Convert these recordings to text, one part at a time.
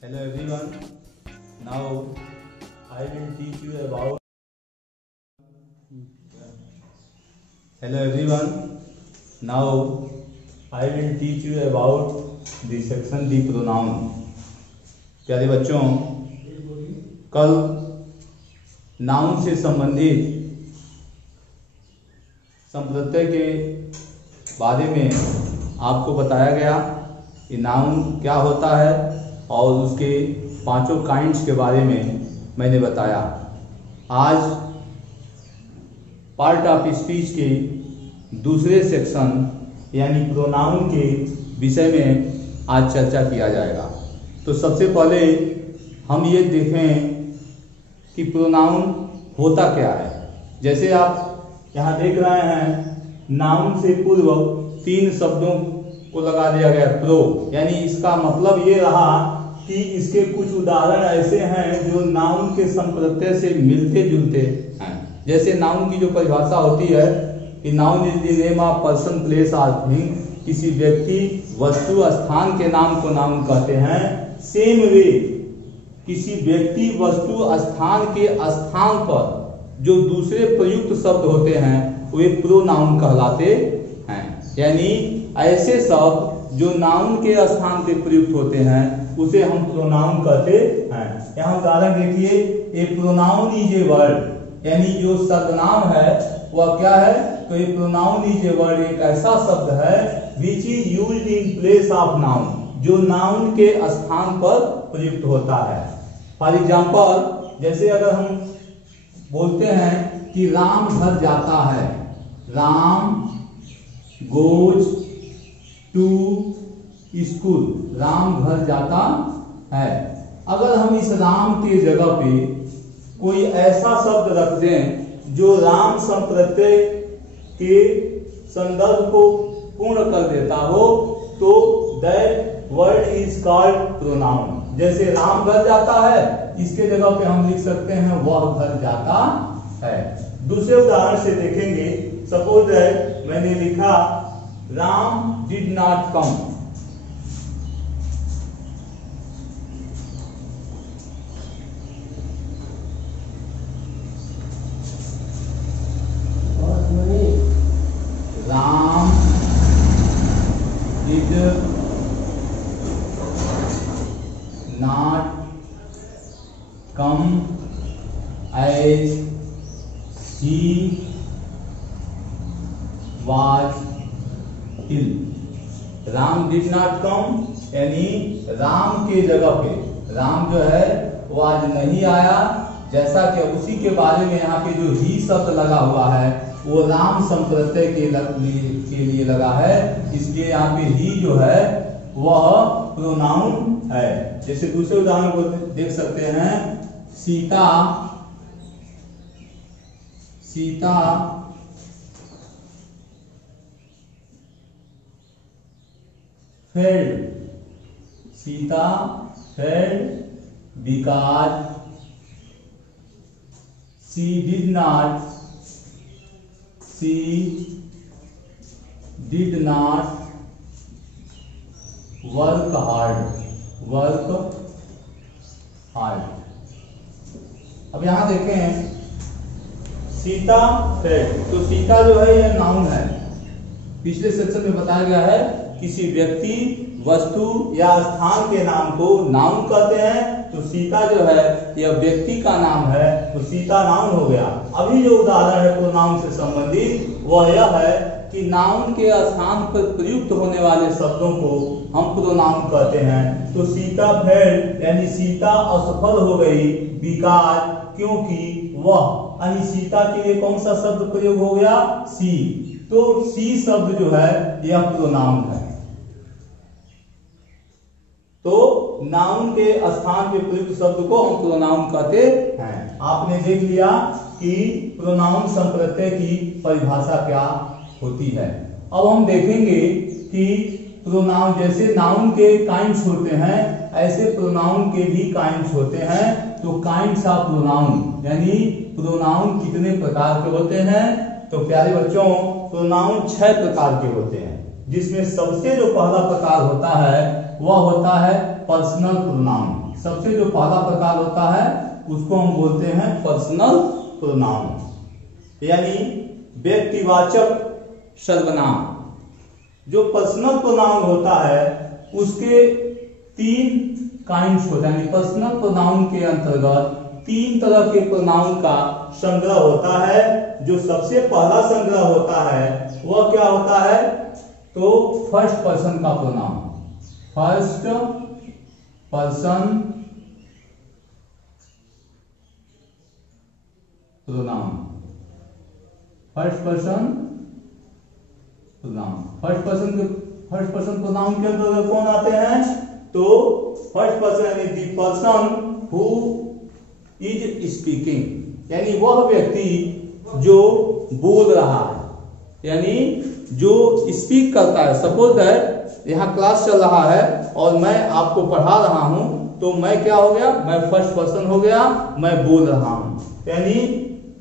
Hello everyone. Now I will teach you about. Hello everyone. Now I will teach you about the section the pronoun. प्यारे बच्चों, कल noun से संबंधित संप्रत्यय के बारे में आपको बताया गया कि नाउन क्या होता है और उसके पांचों काइंड्स के बारे में मैंने बताया। आज पार्ट ऑफ स्पीच के दूसरे सेक्शन यानी प्रोनाउन के विषय में आज चर्चा किया जाएगा। तो सबसे पहले हम ये देखें कि प्रोनाउन होता क्या है। जैसे आप यहाँ देख रहे हैं, नाउन से पूर्व तीन शब्दों को लगा दिया गया प्रो, यानी इसका मतलब ये रहा कि इसके कुछ उदाहरण ऐसे हैं जो नाउन के संप्रत्यय से मिलते जुलते हैं। जैसे नाउन की जो परिभाषा होती है कि noun is the name of person, place और थिंग। किसी व्यक्ति, वस्तु, स्थान के नाम को नाउन कहते हैं। सेम वे किसी व्यक्ति, वस्तु, स्थान के स्थान पर जो दूसरे प्रयुक्त शब्द होते हैं वे प्रोनाउन कहलाते हैं। यानी ऐसे शब्द जो नाउन के स्थान पे प्रयुक्त होते हैं उसे हम प्रोनाउन कहते हैं। यहाँ उदाहरण देखिए, ए प्रोनाउन इज ए वर्ड, यानी जो सर्वनाम है वह क्या है, तो ए प्रोनाउन इज ए वर्ड एक ऐसा शब्द है which is used in place of noun, जो नाउन के स्थान पर प्रयुक्त होता है। फॉर एग्जाम्पल, जैसे अगर हम बोलते हैं कि राम घर जाता है, Ram goes to school, Ram घर जाता है। अगर हम इस राम के जगह पे कोई ऐसा शब्द रख दें जो राम संप्रत्यय के संदर्भ को पूर्ण कर देता हो, तो that word is called pronoun. जैसे राम घर जाता है, इसके जगह पे हम लिख सकते हैं वह घर जाता है। दूसरे उदाहरण से देखेंगे, सपोज दैट मैंने लिखा Ram did not come, Ram did not come as he was ill. Ram did not come यानी राम के जगह पे राम जो है वो आज नहीं आया, जैसा कि उसी के बारे में यहाँ पे जो ही शब्द लगा हुआ है वो राम संप्रत्यय के लिए लगा है, इसलिए यहाँ पे ही जो है वह प्रोनाउन है। जैसे दूसरे उदाहरण को देख सकते हैं, Sita failed because she did not work hard। अब यहां देखें, सीता फेल्ड, तो सीता जो है यह नाउन है। पिछले सेक्शन में बताया गया है किसी व्यक्ति, वस्तु या स्थान के नाम को नाउन कहते हैं, तो सीता जो है यह व्यक्ति का नाम है, तो सीता नाउन हो गया। अभी जो उदाहरण है प्रोनाउन से संबंधित वह यह है कि नाउन के स्थान पर प्रयुक्त होने वाले शब्दों को हम प्रोनाउन कहते हैं। तो सीता फेल्ड यानी सीता असफल हो गई, बिकॉज़ क्योंकि वह, यानी सीता के लिए कौन सा शब्द प्रयोग हो गया, सी। तो सी शब्द जो है यह प्रोनाउन है। तो नाउन के स्थान पे प्रयुक्त शब्द को हम प्रोनाउन कहते हैं। आपने देख लिया कि प्रोनाउन संप्रत्यय की परिभाषा क्या होती है। अब हम देखेंगे कि प्रोनाउन, जैसे नाउन के काइंड्स होते हैं ऐसे प्रोनाउन के भी काइंड्स होते हैं। तो काइंड्स ऑफ प्रोनाउन यानी प्रोनाउन कितने प्रकार के होते हैं, तो प्यारे बच्चों प्रोनाउन 6 प्रकार के होते हैं, जिसमें सबसे जो पहला प्रकार होता है वह होता है पर्सनल प्रोनाउन। सबसे जो पहला प्रकार होता है उसको हम बोलते हैं पर्सनल प्रोनाउन, यानी व्यक्तिवाचक सर्वनाम। जो पर्सनल प्रोनाउन होता है उसके 3 काइंड्स होते हैं, यानी पर्सनल प्रोनाउन के अंतर्गत 3 तरह के प्रोनाउन का संग्रह होता है। जो सबसे पहला संग्रह होता है वह क्या होता है, तो फर्स्ट पर्सन का pronoun, first person pronoun, first person pronoun. First person pronoun के अंतर्गत कौन आते हैं, तो फर्स्ट पर्सन यानी the person who is speaking, यानी वह व्यक्ति जो बोल रहा है, यानी जो स्पीक करता है। सपोज दैट यहाँ क्लास चल रहा है और मैं आपको पढ़ा रहा हूं, तो मैं क्या हो गया, मैं फर्स्ट पर्सन हो गया, मैं बोल रहा हूं। यानी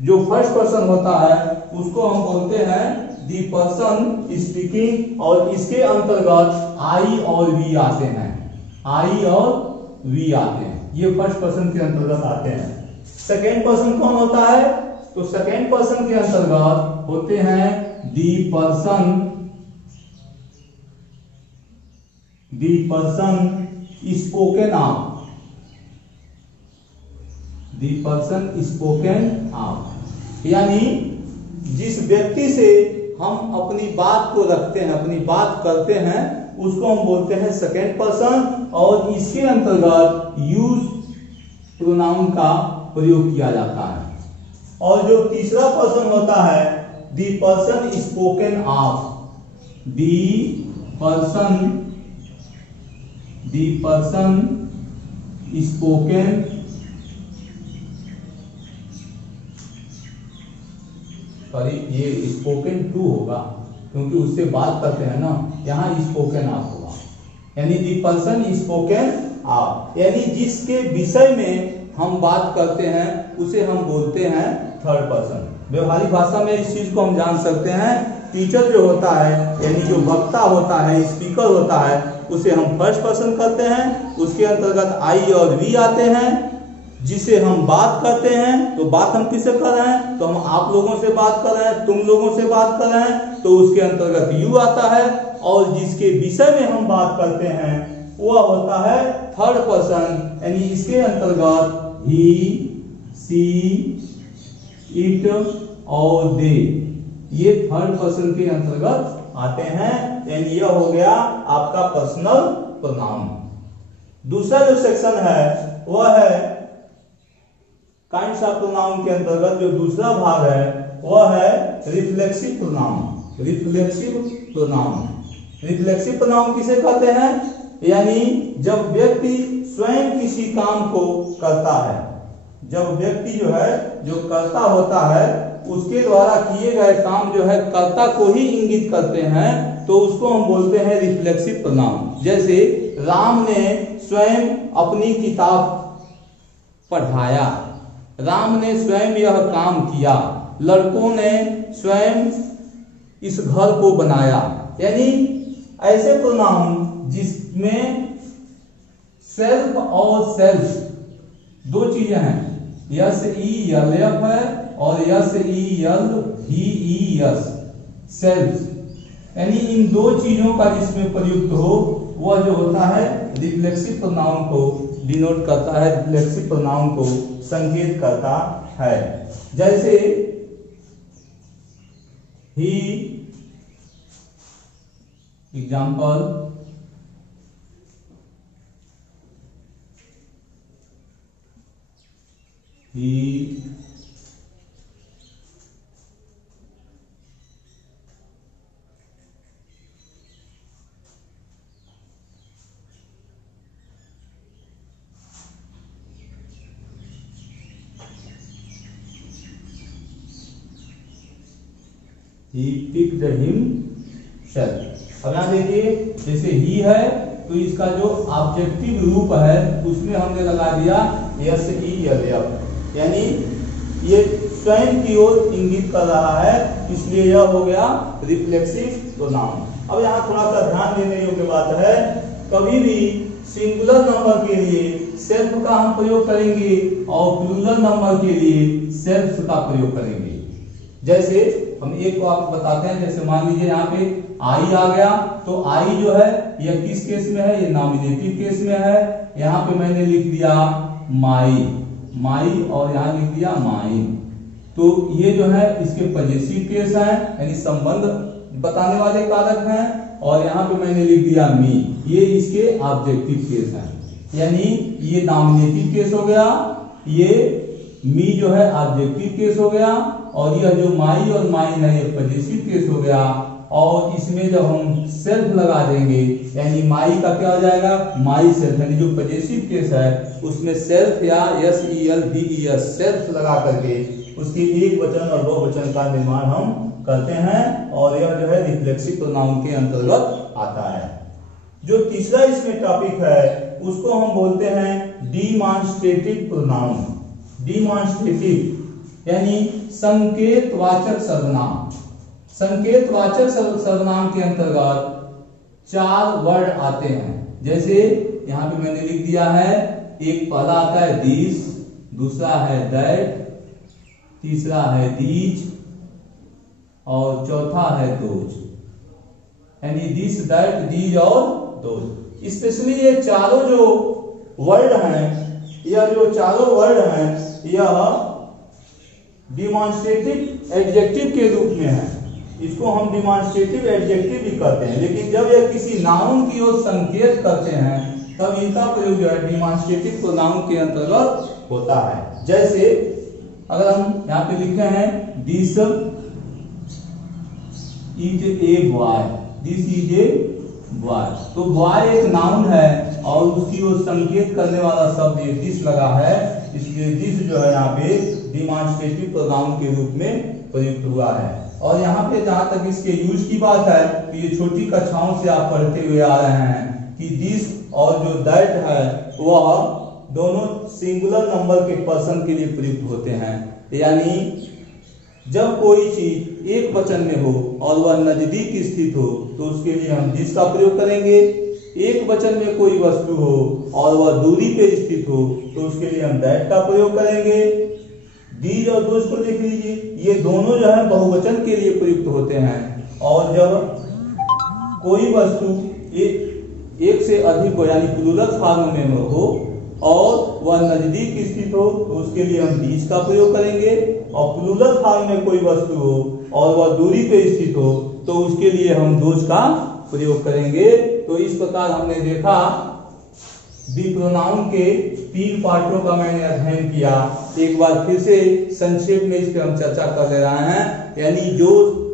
जो फर्स्ट पर्सन होता है उसको हम बोलते हैं दी पर्सन स्पीकिंग, और इसके अंतर्गत आई और वी आते हैं, आई और वी आते हैं, ये फर्स्ट पर्सन के अंतर्गत आते हैं। सेकेंड पर्सन कौन होता है, तो सेकेंड पर्सन के अंतर्गत होते हैं the person spoken of, the person spoken of, यानी जिस व्यक्ति से हम अपनी बात को रखते हैं, अपनी बात करते हैं, उसको हम बोलते हैं सेकेंड पर्सन, और इसके अंतर्गत यूज प्रोनाउन का प्रयोग किया जाता है। और जो तीसरा पर्सन होता है the person spoken of, the person spoken, sorry ये स्पोकन टू होगा क्योंकि उससे बात करते हैं ना, यहाँ स्पोकन ऑफ होगा, यानी दी पर्सन स्पोकन ऑफ, यानी जिसके विषय में हम बात करते हैं उसे हम बोलते हैं थर्ड पर्सन। व्यवहारिक भाषा में इस चीज को हम जान सकते हैं, टीचर जो होता है यानी जो वक्ता होता है, स्पीकर होता है, उसे हम फर्स्ट पर्सन करते हैं, उसके अंतर्गत आई और वी आते हैं। जिसे हम बात करते हैं, तो बात हम किससे कर रहे हैं, तो हम आप लोगों से बात कर रहे हैं, तुम लोगों से बात कर रहे हैं, तो उसके अंतर्गत यू आता है। और जिसके विषय में हम बात करते हैं वह होता है थर्ड पर्सन, यानी इसके अंतर्गत ही, सी, इट और दे, ये थर्ड पर्सन के अंतर्गत आते हैं, यानी यह हो गया आपका पर्सनल प्रोनाउन। दूसरा जो सेक्शन है वह है काइंड्स ऑफ प्रोनाउन के अंतर्गत जो दूसरा भाग है वह है reflexive pronoun. Reflexive pronoun, reflexive pronoun किसे कहते हैं, यानी जब व्यक्ति स्वयं किसी काम को करता है, जब व्यक्ति जो है जो कर्ता होता है उसके द्वारा किए गए काम जो है कर्ता को ही इंगित करते हैं, तो उसको हम बोलते हैं रिफ्लेक्सिव प्रोनाउन। जैसे राम ने स्वयं अपनी किताब पढ़ाया, राम ने स्वयं यह काम किया, लड़कों ने स्वयं इस घर को बनाया, यानी ऐसे प्रोनाउन जिसमें सेल्फ और सेल्फ दो चीजें हैं, यस ई यल एफ है और यस ई यल ही ई यस, सेल्फ, यानी इन दो चीजों का जिसमें प्रयुक्त हो वह जो होता है रिफ्लेक्सिव प्रोनाउन को डिनोट करता है, रिफ्लेक्सिव प्रोनाउन को संकेत करता है। जैसे ही, example, he, he picked himself। अब यहाँ देखिए जैसे ही है तो इसका जो ऑब्जेक्टिव रूप है उसमें हमने लगा दिया यस ई यल एफ, यानी ये स्वयं की ओर इंगित कर रहा है, इसलिए यह हो गया रिफ्लेक्सिव प्रोनाउन। अब यहाँ थोड़ा सा ध्यान देने योग्य बात है, कभी भी सिंगुलर नंबर के लिए सेल्फ का हम प्रयोग करेंगे और प्लूरल नंबर के लिए सेल्फ का प्रयोग करेंगे। जैसे हम एक को आपको बताते हैं, जैसे मान लीजिए यहाँ पे आई आ गया, तो आई जो है यह किस केस में है, ये नॉमिनेटिव केस में है। यहाँ पे मैंने लिख दिया माई, माई और यहाँ लिख दिया माइन, तो ये जो है इसके पॉजिटिव केस है, यानी संबंध बताने वाले कारक हैं। और यहाँ पे मैंने लिख दिया मी, ये इसके ऑब्जेक्टिव केस है, यानी ये नॉमिनेटिव केस हो गया, ये मी जो है ऑब्जेक्टिव केस हो गया, और यह जो माई और माइन है ये पॉजिटिव केस हो गया। और इसमें जब हम सेल्फ लगा देंगे, यानी माई का क्या हो जाएगा, माई सेल्फ, यानी जो पॉजिटिव केस है उसमें सेल्फ या SELF सेल्फ लगा करके उसकी एक वचन और बहुवचन का निर्माण हम करते हैं, और यह जो है रिफ्लेक्सिव प्रोनाउन के अंतर्गत आता है। जो तीसरा इसमें टॉपिक है उसको हम बोलते हैं डिमॉन्स्ट्रेटिव प्रोनाउन। डिमॉन्स्ट्रेटिव यानी संकेतवाचक सर्वनाम। संकेतवाचक सर्वनाम के अंतर्गत 4 वर्ड आते हैं। जैसे यहाँ पे मैंने लिख दिया है, एक पहला आता है दिस, दूसरा है दैट, तीसरा है दीज और चौथा है दोज, यानी दिस दैट दीज और दोज। स्पेशली ये चारों जो वर्ड हैं, यह जो चारों वर्ड हैं यह डिमॉन्स्ट्रेटिव एडजेक्टिव के रूप में है। इसको हम डिमॉन्स्ट्रेटिव एडजेक्टिव भी कहते हैं, लेकिन जब यह किसी नाउन की ओर संकेत करते हैं तब इनका प्रयोग जो है डिमॉन्स्ट्रेटिव प्रोनाउन के अंतर्गत होता है। जैसे अगर हम यहाँ पे लिखे हैं this is a boy, this is a boy, तो बॉय एक नाउन है और उसकी ओर संकेत करने वाला शब्द ये दिस लगा है, इसलिए दिस जो है यहाँ पे डिमॉन्स्ट्रेटिव प्रोनाउन के रूप में प्रयुक्त हुआ है। और यहाँ पे जहां तक इसके यूज की बात है तो ये छोटी कक्षाओं से आप पढ़ते हुए आ रहे हैं कि दिस और जो दैट है वह दोनों सिंगुलर नंबर के पर्सन के लिए प्रयुक्त होते हैं, यानी जब कोई चीज एक वचन में हो और वह नजदीक स्थित हो तो उसके लिए हम दिस का प्रयोग करेंगे। एक वचन में कोई वस्तु हो और वह दूरी पे स्थित हो तो उसके लिए हम दैट का प्रयोग करेंगे। दीज और दोज को देख लीजिए, ये दोनों जो है बहुवचन के लिए प्रयुक्त होते हैं। और जब कोई वस्तु एक से अधिक हो यानी प्लूरल फॉर्म में हो और वह नजदीक स्थित हो तो उसके लिए हम दीज का प्रयोग करेंगे, और प्लूरल फॉर्म में कोई वस्तु हो और वह दूरी पे स्थित हो तो उसके लिए हम दोज का प्रयोग करेंगे। तो इस प्रकार हमने देखा दी प्रोनाउन के 3 पार्टों का मैंने अध्ययन किया। एक बार फिर से संक्षेप में इस पर हम चर्चा कर ले रहे हैं, यानी जो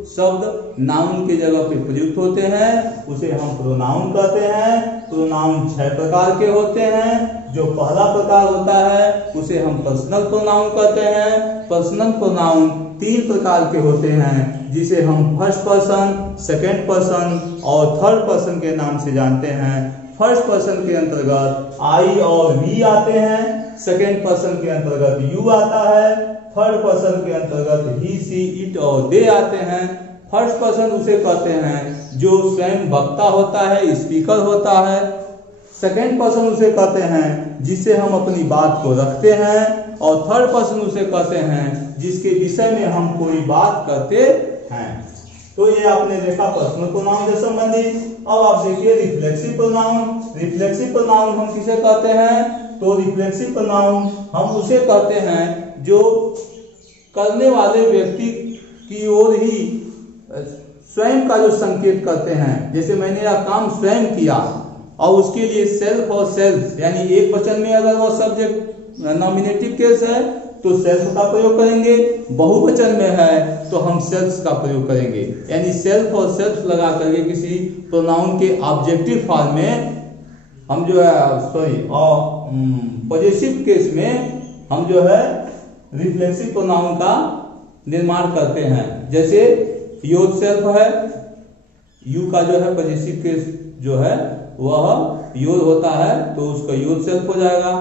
शब्द नाउन के जगह पे प्रयुक्त होते हैं उसे हम प्रोनाउन कहते हैं। प्रोनाउन 6 प्रकार के होते हैं। जो पहला प्रकार होता है उसे हम पर्सनल प्रोनाउन कहते हैं। पर्सनल प्रोनाउन 3 प्रकार के होते हैं, जिसे हम फर्स्ट पर्सन, सेकंड पर्सन और थर्ड पर्सन के नाम से जानते हैं। फर्स्ट पर्सन के अंतर्गत आई और वी आते हैं, सेकंड पर्सन के अंतर्गत यू आता है, थर्ड पर्सन के अंतर्गत ही, सी, इट और दे आते हैं। फर्स्ट पर्सन उसे कहते हैं जो स्वयं वक्ता होता है, स्पीकर होता है। सेकंड पर्सन उसे कहते हैं जिससे हम अपनी बात को रखते हैं, और थर्ड पर्सन उसे कहते हैं जिसके विषय में हम कोई बात करते हैं। तो ये आपने देखा पर्सनल प्रोनाउन से संबंधित। अब आप देखिए रिफ्लेक्सिव प्रोनाउन। रिफ्लेक्सिव प्रोनाउन हम किसे कहते हैं? तो रिफ्लेक्सिव प्रोनाउन हम उसे कहते हैं जो करने वाले व्यक्ति की ओर ही स्वयं का जो संकेत करते हैं। जैसे मैंने यह काम स्वयं किया, और उसके लिए सेल्फ और सेल्फ, यानी एक वचन में अगर वो सब्जेक्ट नॉमिनेटिव केस है तो सेल्फ का प्रयोग करेंगे, बहुवचन में है तो हम सेल्फ का प्रयोग करेंगे। यानी सेल्फ और सेल्फ लगा करके किसी प्रोनाउन के ऑब्जेक्टिव फॉर्म में हम जो है पॉजिटिव केस में हम जो है रिफ्लेक्सिव प्रोनाउन का निर्माण करते हैं। जैसे योर सेल्फ है, यू का जो है पॉजिटिव केस जो है वह योर होता है तो उसका योर सेल्फ हो जाएगा।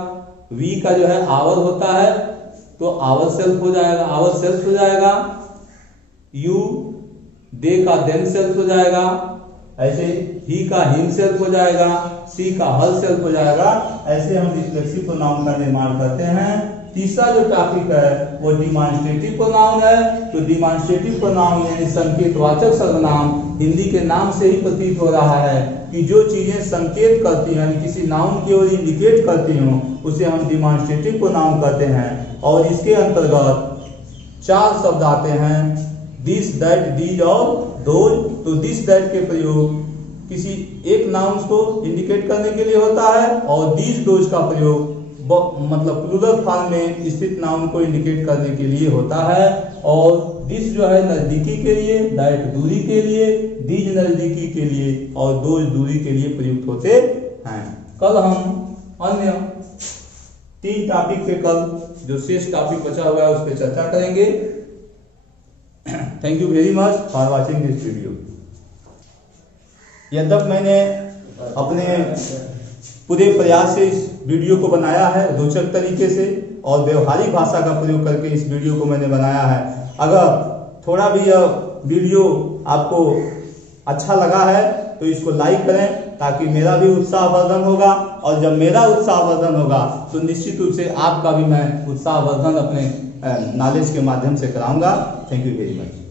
वी का जो है आवर होता है तो आवर सेल्फ हो जाएगा, आवर सेल्फ हो जाएगा। यू दे का देम सेल्फ हो जाएगा। ऐसे ही का हिमसेल्फ हो जाएगा, सी का हर सेल्फ हो जाएगा। ऐसे हम रिफ्लेक्सिव प्रोनाउन का निर्माण करते हैं। तीसरा जो टॉपिक है वो डिमॉन्स्ट्रेटिव प्रोनाउन है। तो डिमॉन्स्ट्रेटिव प्रोनाउन यानी संकेतवाचक सर्वनाम, हिंदी के नाम से ही प्रतीत हो रहा है कि जो चीजें संकेत करती हैं यानी किसी नाउन की ओर इंडिकेट करती हों उसे हम डिमॉन्स्ट्रेटिव प्रोनाउन कहते हैं। और इसके अंतर्गत 4 शब्द आते हैं, दिस, दैट, दीज और दोज। तो दिस, दैट के प्रयोग किसी एक नाउन को इंडिकेट करने के लिए होता है और दीज, दोज का प्रयोग मतलब प्लूरल फॉर्म में स्थित नाउन को इंडिकेट करने के लिए होता है। और दिस जो है नजदीकी के लिए, दैट दूरी के लिए, दीज नजदीकी के लिए और दोज दूरी के लिए प्रयुक्त होते हैं। कल हम अन्य 3 टॉपिक पे कल जो शेष टॉपिक बचा हुआ है उस पर चर्चा करेंगे। Thank you very much for watching this video. यद्यप मैंने अपने पूरे प्रयास से इस वीडियो को बनाया है रोचक तरीके से और व्यवहारिक भाषा का प्रयोग करके इस वीडियो को मैंने बनाया है। अगर थोड़ा भी यह वीडियो आपको अच्छा लगा है तो इसको लाइक करें ताकि मेरा भी उत्साहवर्धन होगा, और जब मेरा उत्साहवर्धन होगा तो निश्चित रूप से आपका भी मैं उत्साहवर्धन अपने नॉलेज के माध्यम से कराऊंगा। Thank you very much.